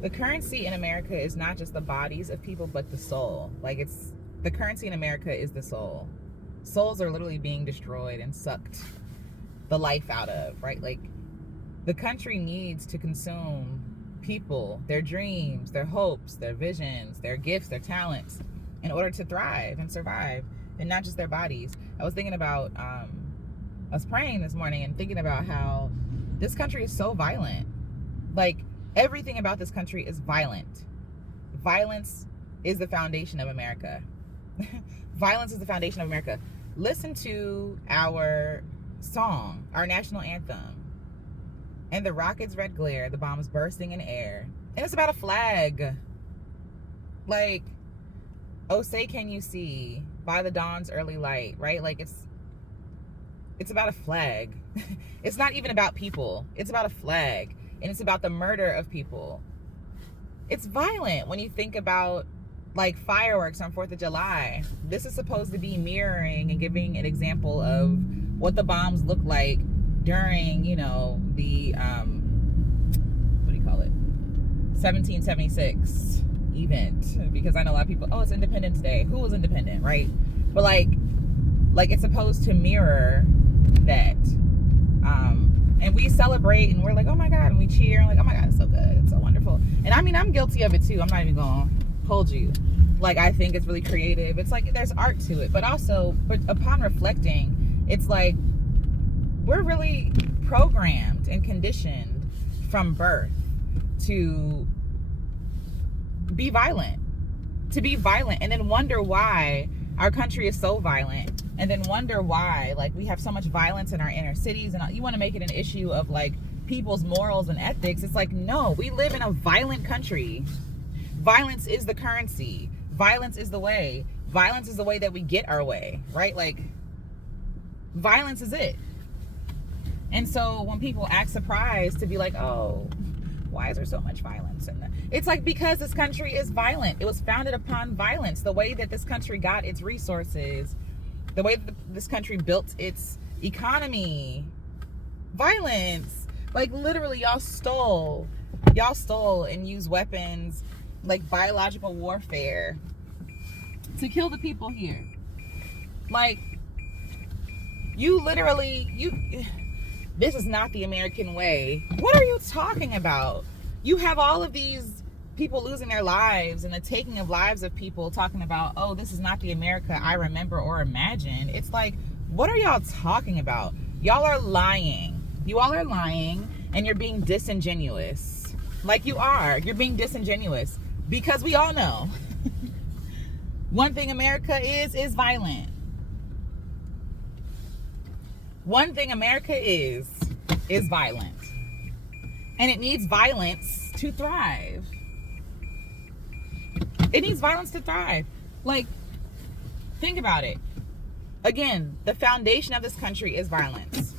The currency in America is not just the bodies of people, but the soul. Like, it's the currency in America is the soul. Souls are literally being destroyed and sucked the life out of, right? Like, the country needs to consume people, their dreams, their hopes, their visions, their gifts, their talents, in order to thrive and survive, and not just their bodies. I was thinking about, I was praying this morning and thinking about how this country is so violent. Like, everything about this country is violent. Violence is the foundation of America. Violence is the foundation of America. Listen to our song, our national anthem. And the rocket's red glare, the bombs bursting in air. And it's about a flag. Like, oh, say can you see by the dawn's early light, right? Like, it's about a flag. It's not even about people. It's about a flag. And it's about the murder of people. It's violent when you think about, like, fireworks on 4th of July. This is supposed to be mirroring and giving an example of what the bombs look like during, you know, the, what do you call it? 1776 event. Because I know a lot of people, oh, it's Independence Day. Who was independent, right? But like it's supposed to mirror that. And we celebrate and we're like, oh my God, and we cheer and like, oh my God, it's so good, it's so wonderful. And I mean, I'm guilty of it too. I'm not even gonna hold you. Like, I think it's really creative. It's like there's art to it, but upon reflecting, it's like we're really programmed and conditioned from birth to be violent, and then wonder why our country is so violent, and then wonder why, like, we have so much violence in our inner cities, and you want to make it an issue of, like, people's morals and ethics. It's like, no, we live in a violent country. Violence is the currency. Violence is the way. Violence is the way that we get our way, right? Like, violence is it. And so when people act surprised to be like, oh, why is there so much violence? And it's like, because this country is violent. It was founded upon violence. The way that this country got its resources, the way that this country built its economy, violence. Like, literally, y'all stole and used weapons, like biological warfare, to kill the people here. Like, this is not the American way. What are you talking about? You have all of these people losing their lives and the taking of lives of people talking about, oh, this is not the America I remember or imagine. It's like, what are y'all talking about? Y'all are lying. You all are lying, and you're being disingenuous. Like, you are. You're being disingenuous. Because we all know one thing America is violent. One thing America is violent. And it needs violence to thrive. It needs violence to thrive. Like, think about it. Again, the foundation of this country is violence.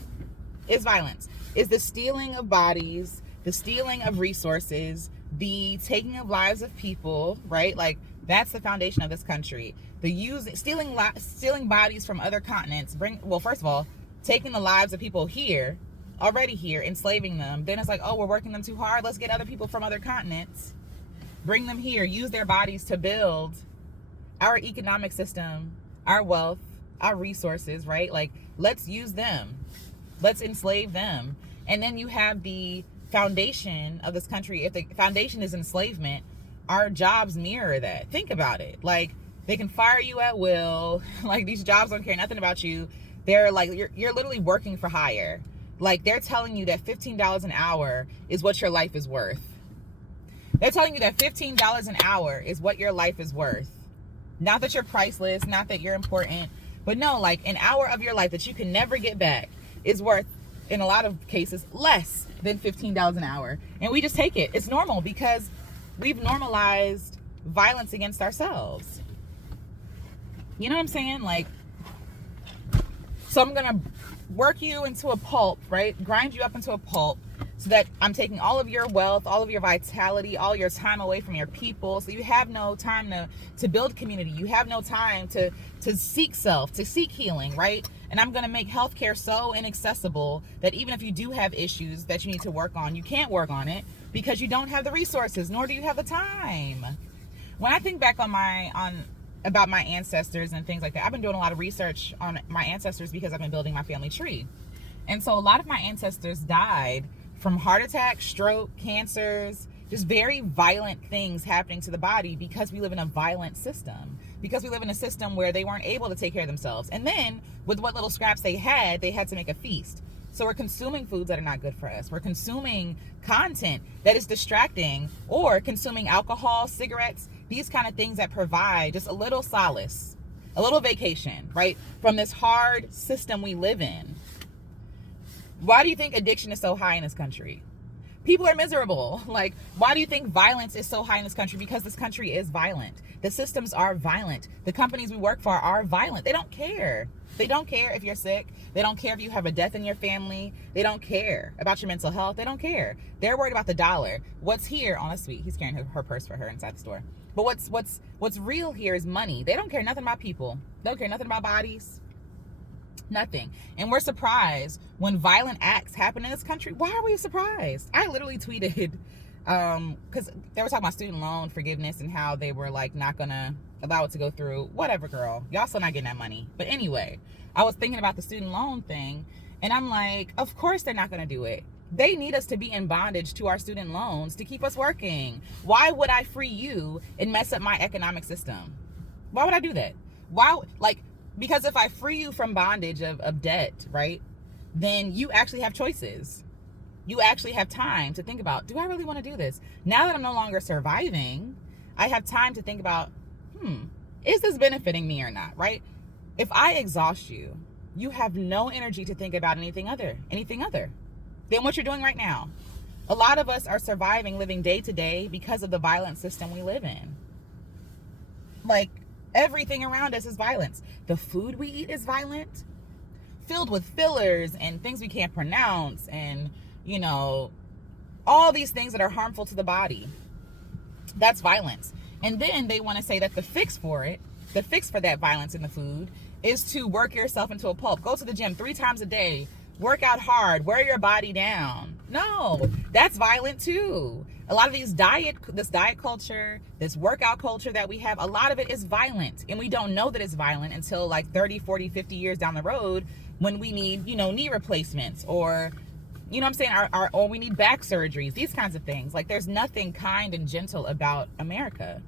Is violence. Is the stealing of bodies, the stealing of resources, the taking of lives of people, right? Like, that's the foundation of this country. Stealing bodies from other continents, first of all, taking the lives of people here, already here, enslaving them. Then it's like, oh, we're working them too hard. Let's get other people from other continents, bring them here, use their bodies to build our economic system, our wealth, our resources, right? Like, let's use them. Let's enslave them. And then you have the foundation of this country. If the foundation is enslavement, our jobs mirror that. Think about it. Like, they can fire you at will. Like, these jobs don't care nothing about you. They're like, you're literally working for hire. Like, they're telling you that $15 an hour is what your life is worth. They're telling you that $15 an hour is what your life is worth. Not that you're priceless, not that you're important, but no, like, an hour of your life that you can never get back is worth, in a lot of cases, less than $15 an hour. And we just take it. It's normal because we've normalized violence against ourselves. You know what I'm saying? Like, so I'm gonna work you into a pulp, right? Grind you up into a pulp so that I'm taking all of your wealth, all of your vitality, all your time away from your people. So you have no time to build community. You have no time to seek self, to seek healing, right? And I'm gonna make healthcare so inaccessible that even if you do have issues that you need to work on, you can't work on it because you don't have the resources, nor do you have the time. When I think back about my ancestors and things like that, I've been doing a lot of research on my ancestors because I've been building my family tree. And so a lot of my ancestors died from heart attack, stroke, cancers, just very violent things happening to the body because we live in a violent system. Because we live in a system where they weren't able to take care of themselves. And then with what little scraps they had to make a feast. So we're consuming foods that are not good for us. We're consuming content that is distracting, or consuming alcohol, cigarettes, these kind of things that provide just a little solace, a little vacation, right? From this hard system we live in. Why do you think addiction is so high in this country? People are miserable. Like, why do you think violence is so high in this country? Because this country is violent. The systems are violent. The companies we work for are violent. They don't care. They don't care if you're sick. They don't care if you have a death in your family. They don't care about your mental health. They don't care. They're worried about the dollar. What's here? Oh, that's sweet. He's carrying her purse for her inside the store. But what's real here is money. They don't care nothing about people. They don't care nothing about bodies. Nothing. And we're surprised when violent acts happen in this country. Why are we surprised? I literally tweeted because they were talking about student loan forgiveness and how they were like not gonna allow it to go through. Whatever, girl, y'all still not getting that money. But anyway, I was thinking about the student loan thing, and I'm like, of course they're not gonna do it. They need us to be in bondage to our student loans to keep us working. Why would I free you and mess up my economic system? Why would I do that? Why? Because if I free you from bondage of debt, right, then you actually have choices. You actually have time to think about, do I really want to do this? Now that I'm no longer surviving, I have time to think about, is this benefiting me or not, right? If I exhaust you, you have no energy to think about anything other than what you're doing right now. A lot of us are surviving, living day to day because of the violent system we live in. Like, everything around us is violence. The food we eat is violent, filled with fillers and things we can't pronounce, and all these things that are harmful to the body. That's violence. And then they want to say that the fix for that violence in the food is to work yourself into a pulp. Go to the gym 3 times a day, work out hard, wear your body down. No, that's violent too. A lot of this diet culture, this workout culture that we have, a lot of it is violent. And we don't know that it's violent until like 30, 40, 50 years down the road when we need, knee replacements, or, or we need back surgeries, these kinds of things. Like, there's nothing kind and gentle about America.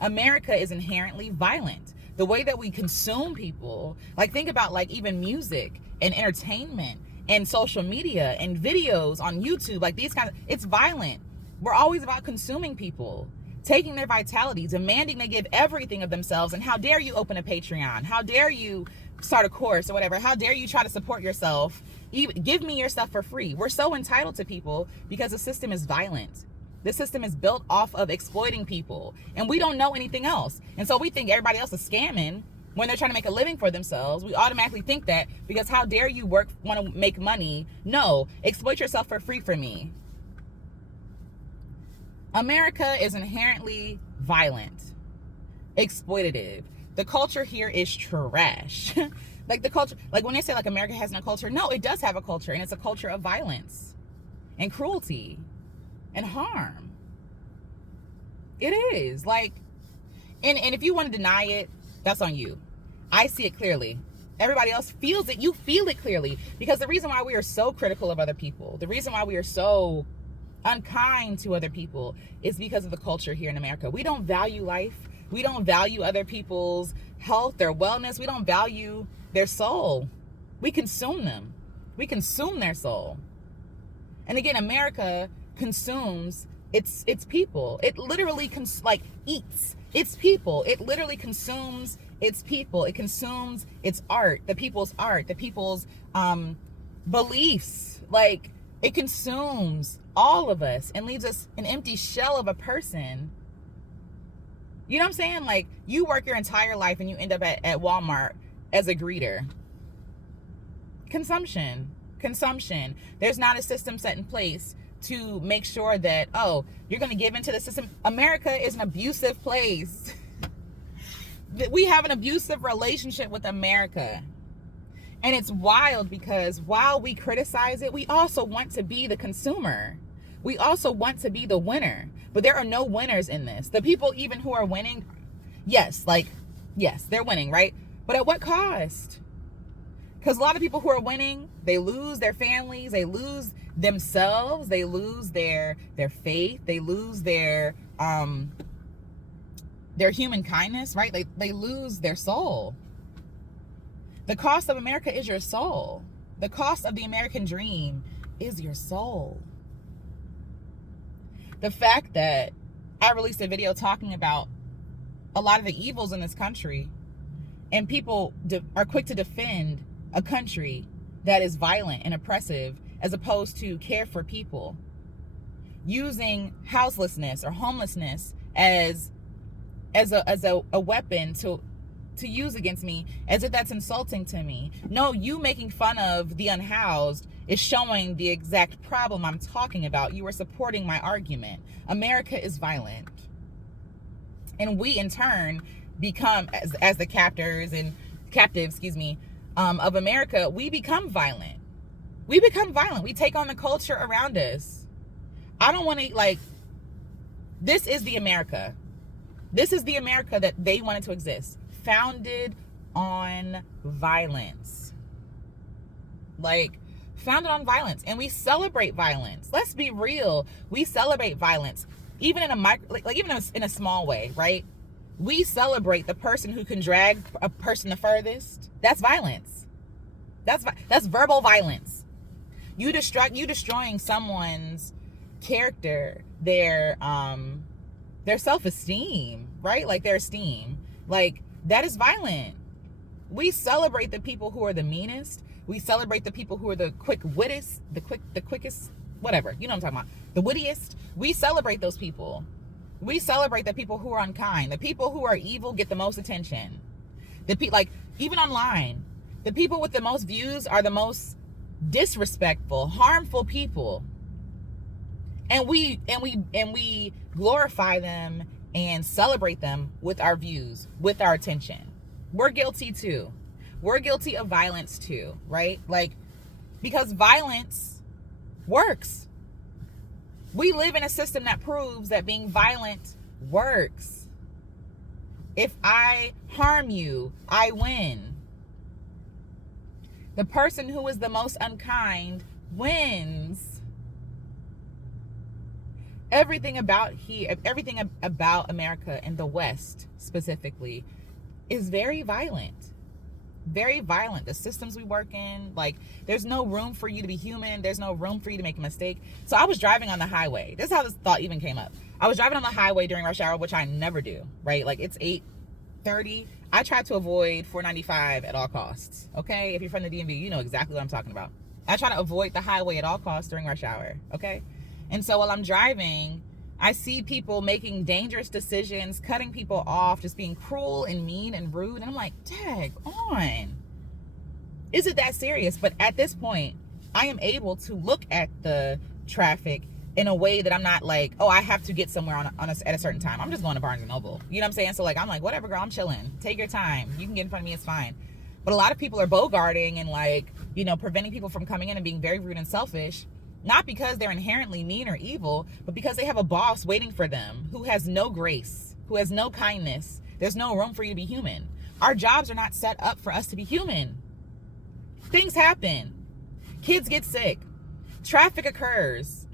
America is inherently violent. The way that we consume people, like, think about like even music and entertainment and social media and videos on YouTube, like these kinds of, it's violent. We're always about consuming people, taking their vitality, demanding they give everything of themselves. And how dare you open a Patreon? How dare you start a course or whatever? How dare you try to support yourself? Give me your stuff for free. We're so entitled to people because the system is violent. The system is built off of exploiting people, and we don't know anything else. And so we think everybody else is scamming when they're trying to make a living for themselves. We automatically think that because how dare you want to make money? No, exploit yourself for free for me. America is inherently violent, exploitative. The culture here is trash. Like the culture, like when they say like America has no culture, no, it does have a culture, and it's a culture of violence and cruelty and harm. It is like, and if you want to deny it, that's on you. I see it clearly. Everybody else feels it. You feel it clearly, because the reason why we are so critical of other people, the reason why we are so unkind to other people, is because of the culture here in America. We don't value life. We don't value other people's health, their wellness. We don't value their soul. We consume them. We consume their soul. And again, America consumes its people. It literally eats its people. It literally consumes its people. It consumes its art, the people's beliefs. Like, it consumes all of us and leaves us an empty shell of a person. You know what I'm saying? Like, you work your entire life and you end up at Walmart as a greeter. Consumption. There's not a system set in place to make sure that, oh, you're going to give into the system. America is an abusive place. We have an abusive relationship with America. And it's wild because while we criticize it, we also want to be the consumer. We also want to be the winner, but there are no winners in this. The people even who are winning, yes, they're winning, right? But at what cost? Because a lot of people who are winning, they lose their families, they lose themselves, they lose their faith, they lose their human kindness, right? They lose their soul. The cost of America is your soul. The cost of the American dream is your soul. The fact that I released a video talking about a lot of the evils in this country, and people are quick to defend a country that is violent and oppressive as opposed to care for people, using houselessness or homelessness as a weapon to use against me, as if that's insulting to me. No, you making fun of the unhoused is showing the exact problem I'm talking about. You are supporting my argument. America is violent. And we in turn become, as the captives, of America, we become violent. We become violent. We take on the culture around us. I don't want to, this is the America. This is the America that they wanted to exist. Founded on violence. Founded on violence. And we celebrate violence. Let's be real. We celebrate violence. Even in in a small way, right? We celebrate the person who can drag a person the furthest. That's violence. That's verbal violence. You destroying someone's character, their self-esteem, right? Their esteem. That is violent. We celebrate the people who are the meanest. We celebrate the people who are the quickest, the quickest, whatever. You know what I'm talking about. The wittiest. We celebrate those people. We celebrate the people who are unkind. The people who are evil get the most attention. Even online, the people with the most views are the most disrespectful, harmful people. And we glorify them and celebrate them with our views, with our attention. We're guilty too. We're guilty of violence too, right? Because violence works. We live in a system that proves that being violent works. If I harm you, I win. The person who is the most unkind wins. Everything about America and the West specifically is very violent. Very violent. The systems we work in, there's no room for you to be human. There's no room for you to make a mistake. So I was driving on the highway. This is how this thought even came up. I was driving on the highway during rush hour, which I never do, right? It's 8:30. I try to avoid 495 at all costs. Okay? If you're from the DMV, you know exactly what I'm talking about. I try to avoid the highway at all costs during rush hour. Okay? And so while I'm driving, I see people making dangerous decisions, cutting people off, just being cruel and mean and rude. And I'm like, dag on. Is it that serious? But at this point, I am able to look at the traffic in a way that I'm not I have to get somewhere at a certain time. I'm just going to Barnes and Noble. You know what I'm saying? So I'm like, whatever, girl, I'm chilling. Take your time. You can get in front of me. It's fine. But a lot of people are bogarting and preventing people from coming in and being very rude and selfish. Not because they're inherently mean or evil, but because they have a boss waiting for them who has no grace, who has no kindness. There's no room for you to be human. Our jobs are not set up for us to be human. Things happen. Kids get sick. Traffic occurs.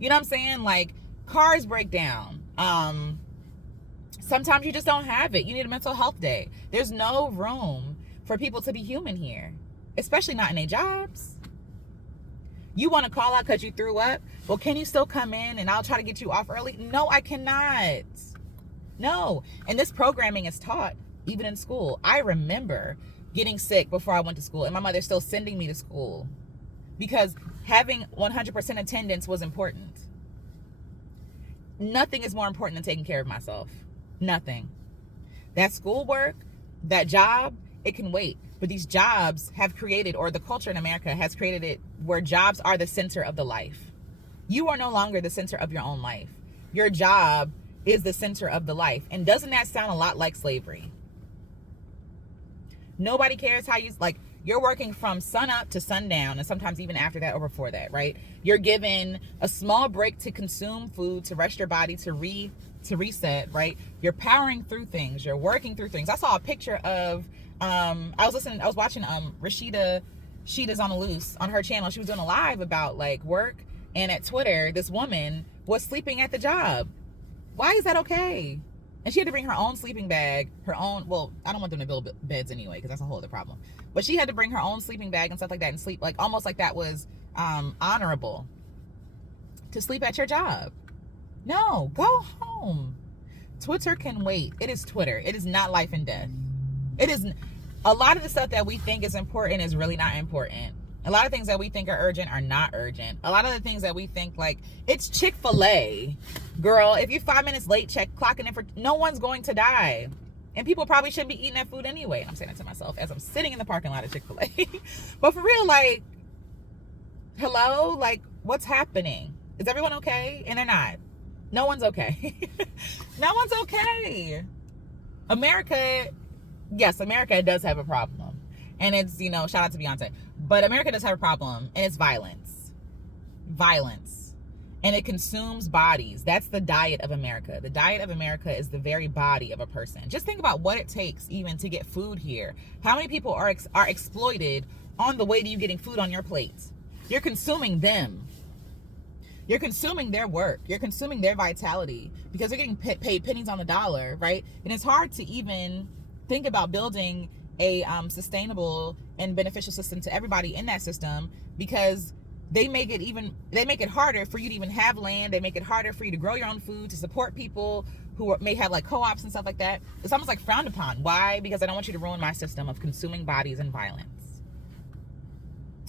You know what I'm saying? Cars break down. Sometimes you just don't have it. You need a mental health day. There's no room for people to be human here, especially not in their jobs. You want to call out because you threw up? Well, can you still come in and I'll try to get you off early? No, I cannot. No. And this programming is taught even in school. I remember getting sick before I went to school and my mother still sending me to school because having 100% attendance was important. Nothing is more important than taking care of myself. Nothing. That schoolwork, that job, it can wait. But these jobs have created, or the culture in America has created it where jobs are the center of the life. You are no longer the center of your own life. Your job is the center of the life. And doesn't that sound a lot like slavery? Nobody cares how you, You're working from sun up to sundown, and sometimes even after that or before that, right? You're given a small break to consume food, to rest your body, to reset, right? You're powering through things. You're working through things. I saw a picture of I was watching Sheeta's on the Loose on her channel. She was doing a live about like work, and at Twitter, this woman was sleeping at the job. Why is that okay? And she had to bring her own sleeping bag, well, I don't want them to build beds anyway, because that's a whole other problem. But she had to bring her own sleeping bag and stuff like that and sleep, like almost like that was honorable to sleep at your job. No, go home. Twitter can wait. It is Twitter. It is not life and death. It is. A lot of the stuff that we think is important is really not important. A lot of things that we think are urgent are not urgent. A lot of the things that we think, like, it's Chick-fil-A. Girl, if you're 5 minutes late, clocking in for, no one's going to die. And people probably shouldn't be eating that food anyway. And I'm saying it to myself as I'm sitting in the parking lot of Chick-fil-A. But for real, like, hello? Like, what's happening? Is everyone okay? And they're not. No one's okay. No one's okay. America, yes, America does have a problem. And it's, you know, shout out to Beyonce. But America does have a problem, and it's violence. Violence. And it consumes bodies. That's the diet of America. The diet of America is the very body of a person. Just think about what it takes even to get food here. How many people are exploited on the way to you getting food on your plates? You're consuming them. You're consuming their work. You're consuming their vitality because they're getting paid pennies on the dollar, right? And it's hard to even think about building a sustainable and beneficial system to everybody in that system because they make it harder for you to even have land. They make it harder for you to grow your own food, to support people who may have like co-ops and stuff like that. It's almost like frowned upon. Why? Because I don't want you to ruin my system of consuming bodies and violence.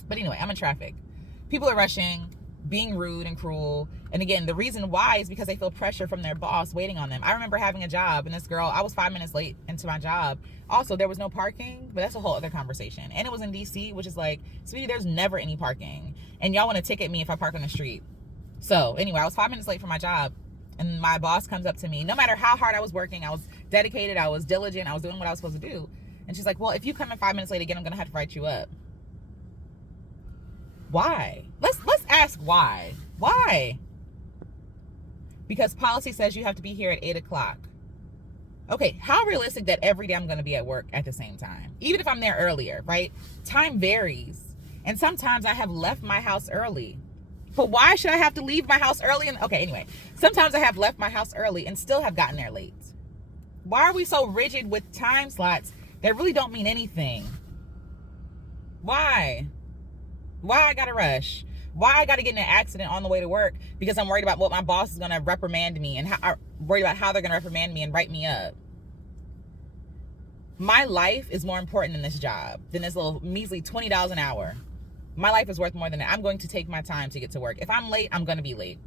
But anyway, I'm in traffic. People are rushing, being rude and cruel. And again, the reason why is because they feel pressure from their boss waiting on them. I remember having a job, and this girl, I was 5 minutes late into my job. Also, there was no parking, but that's a whole other conversation. And it was in DC, which is like, sweetie, there's never any parking. And y'all want to ticket me if I park on the street. So anyway, I was 5 minutes late for my job, and my boss comes up to me. No matter how hard I was working, I was dedicated, I was diligent, I was doing what I was supposed to do. And she's like, well, if you come in 5 minutes late again, I'm going to have to write you up. Why? Let's ask why. Why? Because policy says you have to be here at 8 o'clock. Okay, how realistic that every day I'm going to be at work at the same time? Even if I'm there earlier, right? Time varies. And sometimes I have left my house early. But why should I have to leave my house early? Okay, anyway. Sometimes I have left my house early and still have gotten there late. Why are we so rigid with time slots that really don't mean anything? Why? Why I gotta rush? Why I gotta get in an accident on the way to work because I'm worried about what my boss is gonna reprimand me and I'm worried about how they're gonna reprimand me and write me up. My life is more important than this job, than this little measly $20 an hour. My life is worth more than that. I'm going to take my time to get to work. If I'm late, I'm gonna be late.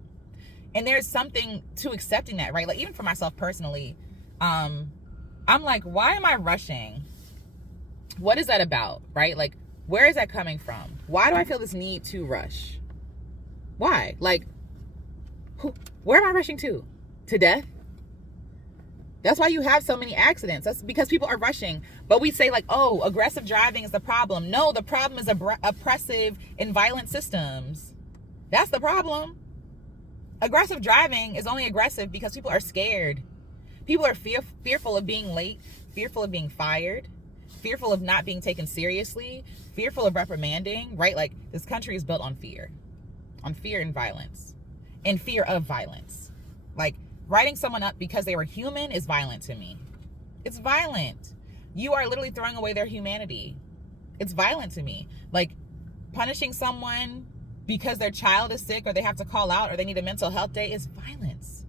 And there's something to accepting that, right? Like even for myself personally, I'm like, why am I rushing? What is that about, right? Like, where is that coming from? Why do I feel this need to rush? Why? Like, where am I rushing to? To death? That's why you have so many accidents. That's because people are rushing. But we say like, oh, aggressive driving is the problem. No, the problem is oppressive and violent systems. That's the problem. Aggressive driving is only aggressive because people are scared. People are fearful of being late, fearful of being fired, fearful of not being taken seriously, fearful of reprimanding, right? Like this country is built on fear and violence, and fear of violence. Like writing someone up because they were human is violent to me. It's violent. You are literally throwing away their humanity. It's violent to me. Like punishing someone because their child is sick or they have to call out or they need a mental health day is violence.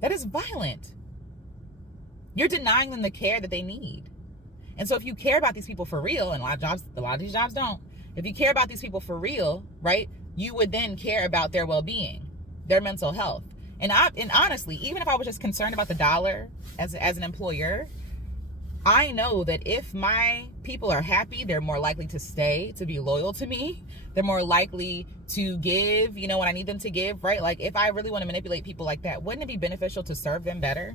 That is violent. You're denying them the care that they need. And so if you care about these people for real, and a lot of these jobs don't, if you care about these people for real, right, you would then care about their well-being, their mental health. And honestly, even if I was just concerned about the dollar as an employer, I know that if my people are happy, they're more likely to stay, to be loyal to me. They're more likely to give, you know, when I need them to give, right? Like if I really want to manipulate people like that, wouldn't it be beneficial to serve them better?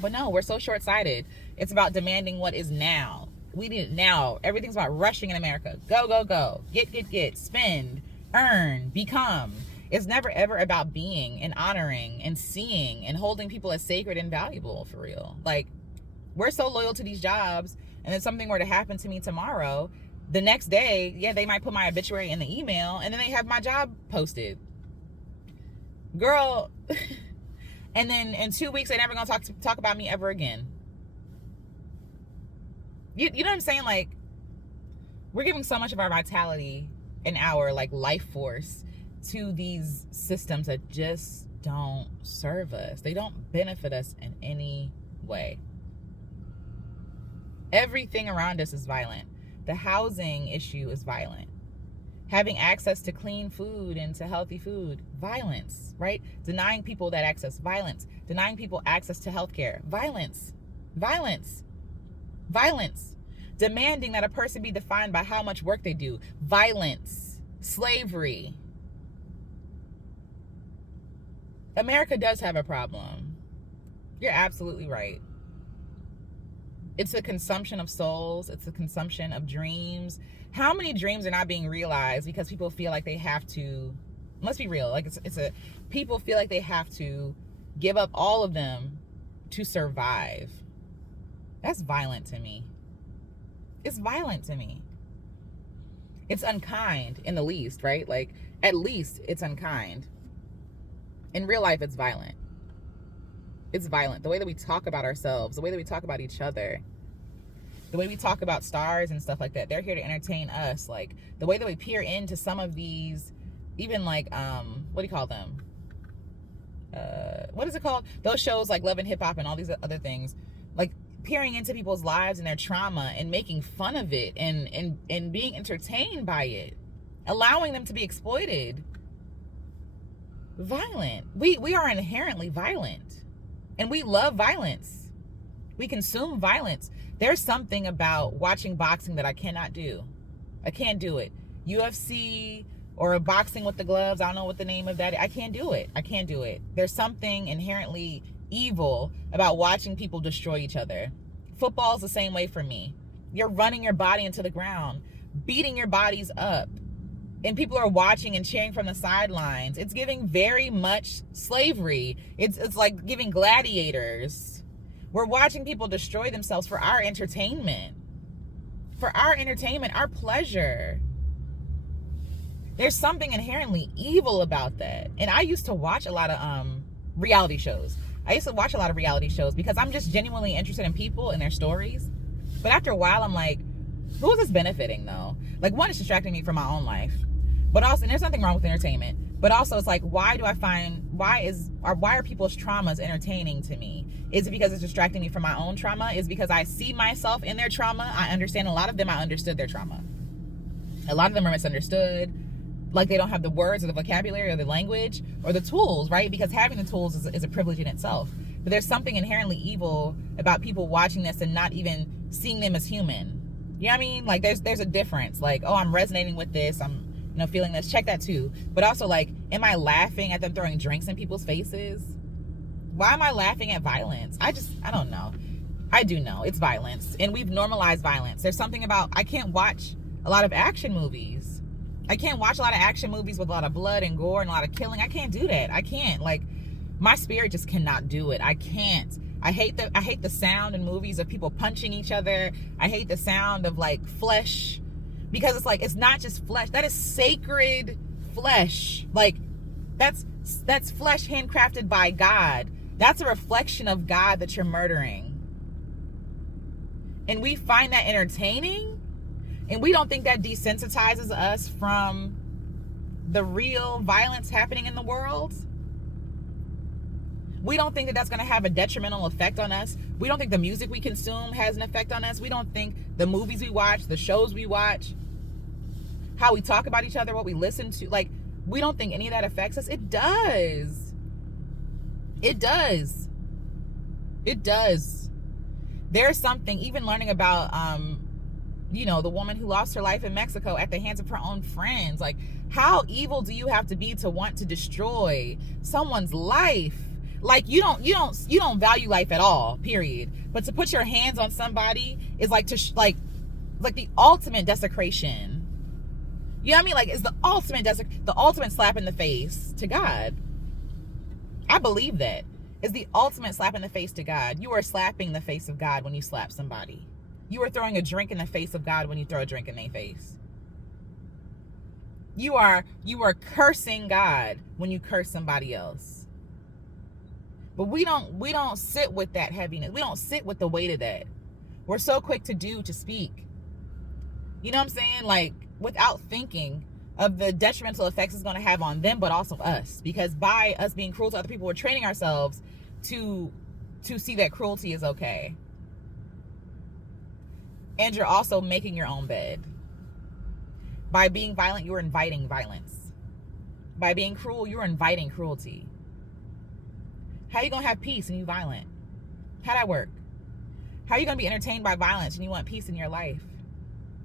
But no, we're so short-sighted. It's about demanding what is now. We need it now. Everything's about rushing in America. Go, go, go. Get. Spend, earn, become. It's never ever about being and honoring and seeing and holding people as sacred and valuable, for real. Like, we're so loyal to these jobs, and if something were to happen to me tomorrow, the next day, yeah, they might put my obituary in the email, and then they have my job posted. Girl, and then in 2 weeks, they're never gonna talk about me ever again. You know what I'm saying? Like, we're giving so much of our vitality and our like life force to these systems that just don't serve us. They don't benefit us in any way. Everything around us is violent. The housing issue is violent. Having access to clean food and to healthy food, violence, right? Denying people that access, violence. Denying people access to healthcare, violence. Demanding that a person be defined by how much work they do, violence. Slavery. America does have a problem. You're absolutely right. It's a consumption of souls. It's a consumption of dreams. How many dreams are not being realized because people feel like they have to, let's be real, like people feel like they have to give up all of them to survive. That's violent to me. It's violent to me. It's unkind in the least, right? Like, at least it's unkind. In real life, it's violent. It's violent. The way that we talk about ourselves, the way that we talk about each other, the way we talk about stars and stuff like that, they're here to entertain us. Like, the way that we peer into some of these, even like, what do you call them? What is it called? Those shows like Love and Hip Hop and all these other things. Like, peering into people's lives and their trauma and making fun of it and being entertained by it. Allowing them to be exploited. Violent. We are inherently violent. And we love violence. We consume violence. There's something about watching boxing that I cannot do. I can't do it. UFC or boxing with the gloves, I don't know what the name of that is. I can't do it. There's something inherently evil about watching people destroy each other. Football's the same way for me. You're running your body into the ground, beating your bodies up, and people are watching and cheering from the sidelines. It's giving very much slavery. It's like giving gladiators. We're watching people destroy themselves for our entertainment. Our pleasure. There's something inherently evil about that. And I used to watch a lot of reality shows. Because I'm just genuinely interested in people and their stories. But after a while, I'm like, who is this benefiting though? Like, one, it's distracting me from my own life. But also, and there's nothing wrong with entertainment. But also, it's like, why are people's traumas entertaining to me? Is it because it's distracting me from my own trauma? Is it because I see myself in their trauma? I understand a lot of them. I understood their trauma. A lot of them are misunderstood. Like, they don't have the words or the vocabulary or the language or the tools, right? Because having the tools is a privilege in itself. But there's something inherently evil about people watching this and not even seeing them as human. You know what I mean? Like, there's a difference. Like, oh, I'm resonating with this. I'm, feeling this. Check that too. But also, like, am I laughing at them throwing drinks in people's faces? Why am I laughing at violence? I don't know. I do know it's violence, and we've normalized violence. There's something about, I can't watch a lot of action movies. I can't watch a lot of action movies with a lot of blood and gore and a lot of killing. I can't do that. I can't. Like, my spirit just cannot do it. I can't. I hate the sound in movies of people punching each other. I hate the sound of like flesh, because it's like, it's not just flesh. That is sacred flesh. Like, that's flesh handcrafted by God. That's a reflection of God that you're murdering. And we find that entertaining, and we don't think that desensitizes us from the real violence happening in the world. We don't think that that's going to have a detrimental effect on us. We don't think the music we consume has an effect on us. We don't think the movies we watch, the shows we watch, how we talk about each other, what we listen to, like, we don't think any of that affects us. It does. It does. It does. There's something, even learning about, the woman who lost her life in Mexico at the hands of her own friends. Like, how evil do you have to be to want to destroy someone's life? Like, you don't value life at all, period. But to put your hands on somebody is like It's like the ultimate desecration. You know what I mean? Like, it's the ultimate slap in the face to God. I believe that. It's the ultimate slap in the face to God. You are slapping the face of God when you slap somebody. You are throwing a drink in the face of God when you throw a drink in their face. You are cursing God when you curse somebody else. But we don't sit with that heaviness. We don't sit with the weight of that. We're so quick to speak. You know what I'm saying? Like, without thinking of the detrimental effects it's going to have on them, but also us. Because by us being cruel to other people, we're training ourselves to see that cruelty is okay. And you're also making your own bed. By being violent, you're inviting violence. By being cruel, you're inviting cruelty. How are you going to have peace and you violent? How'd that work? How are you going to be entertained by violence and you want peace in your life?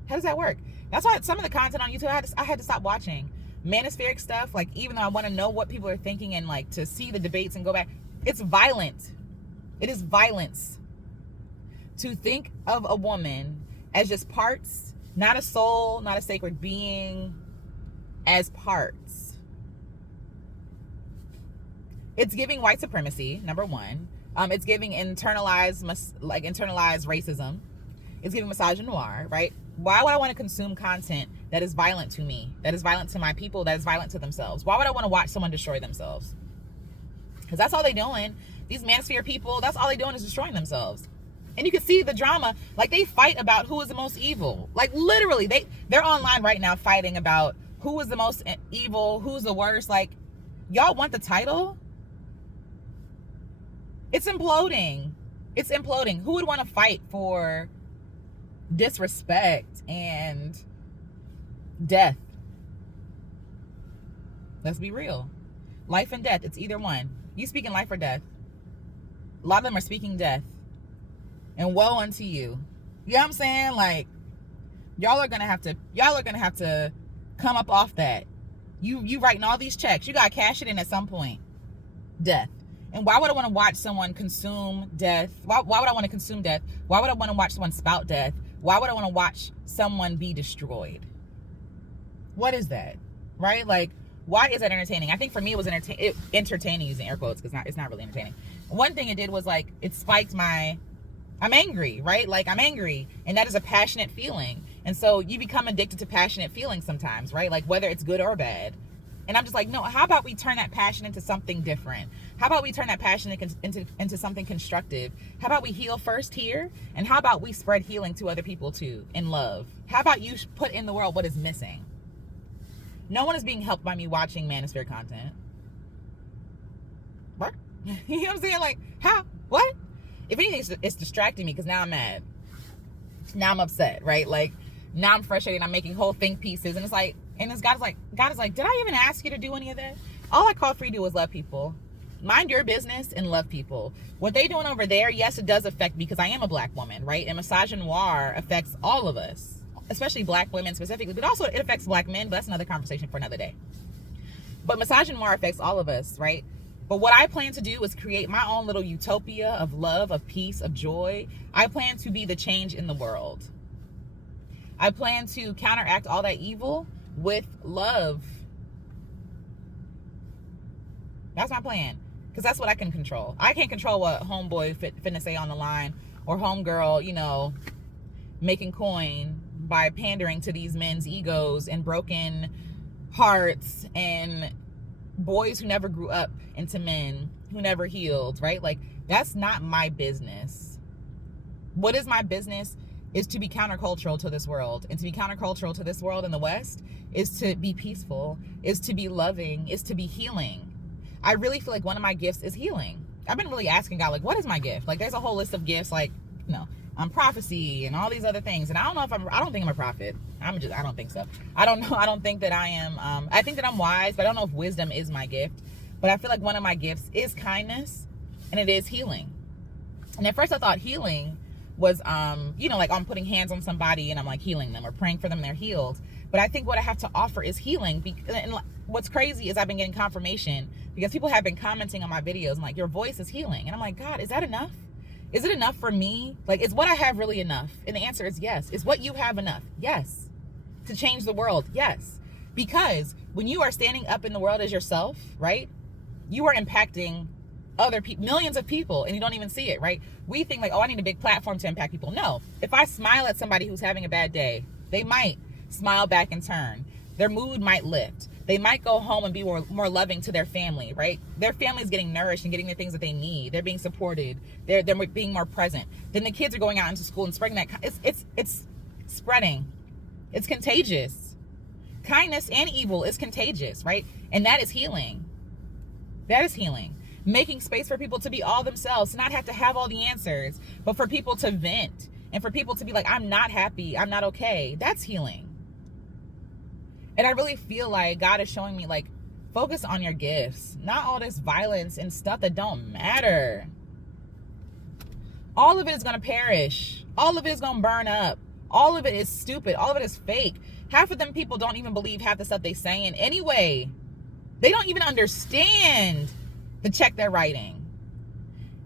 How does that work? That's why some of the content on YouTube I had to stop watching. Manospheric stuff, like, even though I want to know what people are thinking and like to see the debates and go back, it's violent. It is violence to think of a woman as just parts, not a soul, not a sacred being, as parts. It's giving white supremacy, number one. It's giving internalized racism. It's giving misogynoir, right? Why would I want to consume content that is violent to me, that is violent to my people, that is violent to themselves? Why would I want to watch someone destroy themselves? Because that's all they're doing. These manosphere people, that's all they're doing is destroying themselves. And you can see the drama. Like, they fight about who is the most evil. Like, literally, they're online right now fighting about who is the most evil, who's the worst. Like, y'all want the title? It's imploding. It's imploding. Who would want to fight for disrespect and death? Let's be real. Life and death, it's either one. You speaking life or death. A lot of them are speaking death. And woe unto you. You know what I'm saying? Like, y'all are gonna have to come up off that. You writing all these checks. You gotta cash it in at some point. Death. And why would I want to watch someone consume death? Why would I want to consume death? Why would I want to watch someone spout death? Why would I want to watch someone be destroyed? What is that? Right? Like, why is that entertaining? I think for me it was entertaining using air quotes, because it's not really entertaining. One thing it did was, like, it spiked I'm angry, right? Like, I'm angry, and that is a passionate feeling. And so you become addicted to passionate feelings sometimes, right? Like, whether it's good or bad. And I'm just like, no, how about we turn that passion into something different? How about we turn that passion into something constructive? How about we heal first here? And how about we spread healing to other people too, in love? How about you put in the world what is missing? No one is being helped by me watching manosphere content. What? You know what I'm saying? Like, how? What? If anything, it's distracting me, because now I'm mad. Now I'm upset, right? Like, now I'm frustrated. I'm making whole think pieces. And it's like, God is like, did I even ask you to do any of that? All I called for you to do was love people. Mind your business and love people. What they doing over there, yes, it does affect me, because I am a black woman, right? And misogynoir affects all of us, especially black women specifically, but also it affects black men, but that's another conversation for another day. But misogynoir affects all of us, right? But what I plan to do is create my own little utopia of love, of peace, of joy. I plan to be the change in the world. I plan to counteract all that evil with love. That's my plan, because that's what I can control. I can't control what homeboy finna say on the line, or homegirl, you know, making coin by pandering to these men's egos and broken hearts and boys who never grew up into men who never healed, right? Like, that's not my business. What is my business is to be countercultural to this world. And to be countercultural to this world in the West is to be peaceful, is to be loving, is to be healing. I really feel like one of my gifts is healing. I've been really asking God, like, what is my gift? Like, there's a whole list of gifts, like, you know, prophecy and all these other things. And I don't think I'm a prophet. I don't think so. I don't know. I don't think that I am. I think that I'm wise, but I don't know if wisdom is my gift. But I feel like one of my gifts is kindness, and it is healing. And at first I thought healing was, you know, like I'm putting hands on somebody and I'm like healing them or praying for them and they're healed. But I think what I have to offer is healing. And what's crazy is I've been getting confirmation, because people have been commenting on my videos and like, your voice is healing. And I'm like, God, is that enough? Is it enough for me? Like, is what I have really enough? And the answer is yes. Is what you have enough? Yes. To change the world? Yes. Because when you are standing up in the world as yourself, right, you are impacting other people, millions of people, and you don't even see it, right? We think like, oh, I need a big platform to impact people. No. If I smile at somebody who's having a bad day, they might smile back in turn. Their mood might lift. They might go home and be more loving to their family, right? Their family's getting nourished and getting the things that they need. They're being supported. They're being more present. Then the kids are going out into school and spreading that. It's spreading. It's contagious. Kindness and evil is contagious, right? And that is healing. That is healing. Making space for people to be all themselves, to not have to have all the answers, but for people to vent and for people to be like, I'm not happy, I'm not okay. That's healing. And I really feel like God is showing me, like, focus on your gifts, not all this violence and stuff that don't matter. All of it is going to perish. All of it is going to burn up. All of it is stupid. All of it is fake. Half of them people don't even believe half the stuff they saying anyway. They don't even understand the check they're writing.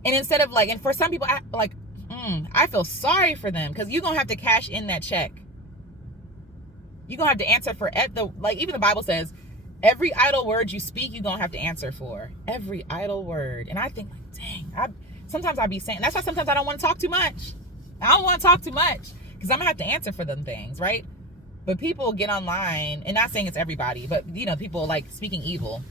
And instead of like, and for some people, I feel sorry for them, because you're going to have to cash in that check. You're going to have to answer for even the Bible says, every idle word you speak, you're going to have to answer for. Every idle word. And I think, like, dang, sometimes I be saying, that's why sometimes I don't want to talk too much. I don't want to talk too much, because I'm going to have to answer for them things, right? But people get online, and not saying it's everybody, but, people like speaking evil.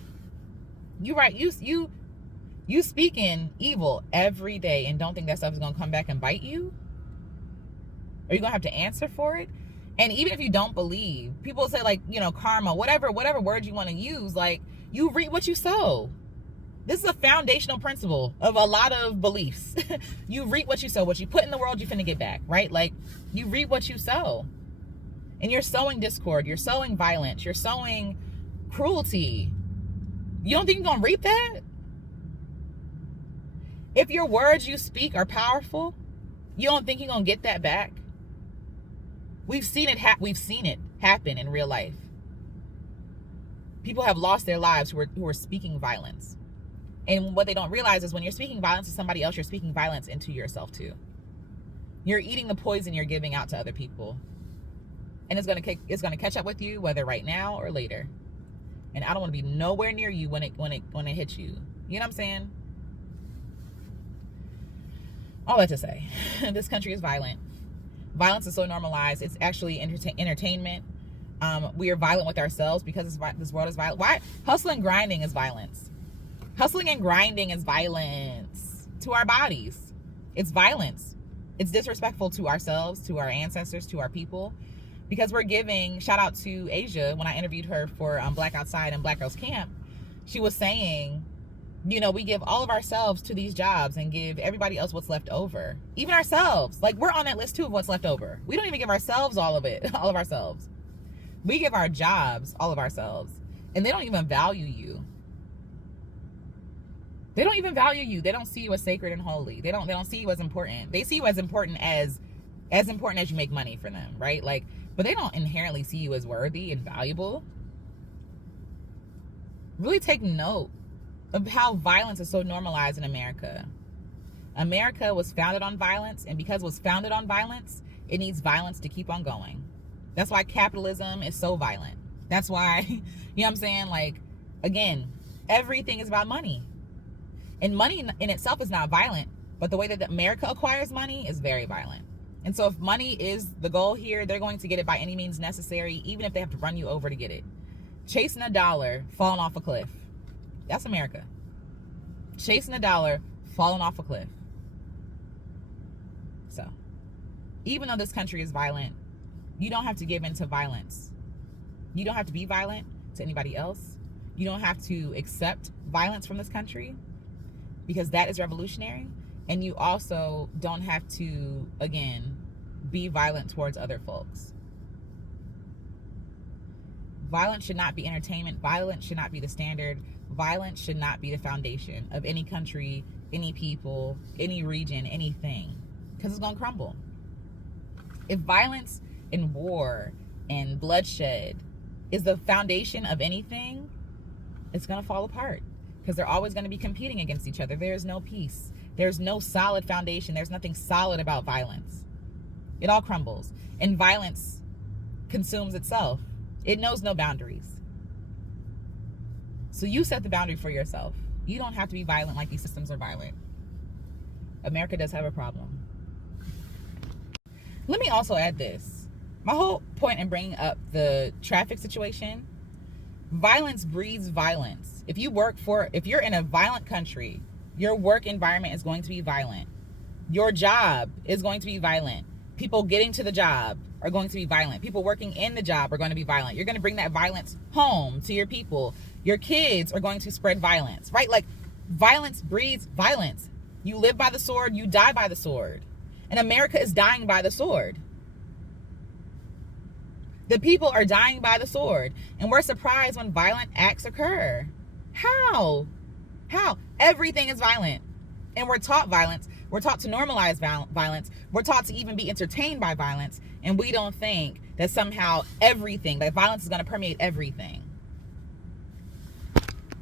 You speaking evil every day and don't think that stuff is going to come back and bite you? Are you going to have to answer for it? And even if you don't believe, people say, like, karma, whatever word you want to use, like, you reap what you sow. This is a foundational principle of a lot of beliefs. You reap what you sow. What you put in the world, you finna get back, right? Like, you reap what you sow. And you're sowing discord. You're sowing violence. You're sowing cruelty. You don't think you're going to reap that? If your words you speak are powerful, you don't think you're going to get that back? We've seen it happen in real life. People have lost their lives who are speaking violence. And what they don't realize is when you're speaking violence to somebody else, you're speaking violence into yourself too. You're eating the poison you're giving out to other people. And it's gonna catch up with you, whether right now or later. And I don't want to be nowhere near you when it hits you. You know what I'm saying? All that to say, this country is violent. Violence is so normalized. It's actually entertainment. We are violent with ourselves because this world is violent. Why? Hustling and grinding is violence. Hustling and grinding is violence to our bodies. It's violence. It's disrespectful to ourselves, to our ancestors, to our people. Because we're giving, shout out to Asia, when I interviewed her for Black Outside and Black Girls Camp, she was saying, we give all of ourselves to these jobs and give everybody else what's left over. Even ourselves. Like, we're on that list too of what's left over. We don't even give ourselves all of it, all of ourselves. We give our jobs all of ourselves. And they don't even value you. They don't even value you. They don't see you as sacred and holy. They don't see you as important. They see you as important as you make money for them, right? Like, but they don't inherently see you as worthy and valuable. Really take note of how violence is so normalized in America. America was founded on violence, and because it was founded on violence, it needs violence to keep on going. That's why capitalism is so violent. That's why, you know what I'm saying? Like, again, everything is about money. And money in itself is not violent, but the way that America acquires money is very violent. And so if money is the goal here, they're going to get it by any means necessary, even if they have to run you over to get it. Chasing a dollar, falling off a cliff. That's America. Chasing a dollar, falling off a cliff. So, even though this country is violent, you don't have to give in to violence. You don't have to be violent to anybody else. You don't have to accept violence from this country, because that is revolutionary. And you also don't have to, again, be violent towards other folks. Violence should not be entertainment. Violence should not be the standard. Violence should not be the foundation of any country, any people, any region, anything, because it's going to crumble. If violence and war and bloodshed is the foundation of anything, it's going to fall apart, because they're always going to be competing against each other. There is no peace. There's no solid foundation. There's nothing solid about violence. It all crumbles. And violence consumes itself. It knows no boundaries. So you set the boundary for yourself. You don't have to be violent like these systems are violent. America does have a problem. Let me also add this. My whole point in bringing up the traffic situation, violence breeds violence. If you're in a violent country, your work environment is going to be violent. Your job is going to be violent. People getting to the job are going to be violent. People working in the job are going to be violent. You're going to bring that violence home to your people. Your kids are going to spread violence, right? Like, violence breeds violence. You live by the sword, you die by the sword. And America is dying by the sword. The people are dying by the sword. And we're surprised when violent acts occur. How? Everything is violent. And we're taught violence. We're taught to normalize violence. We're taught to even be entertained by violence. And we don't think that somehow everything, that violence is going to permeate everything.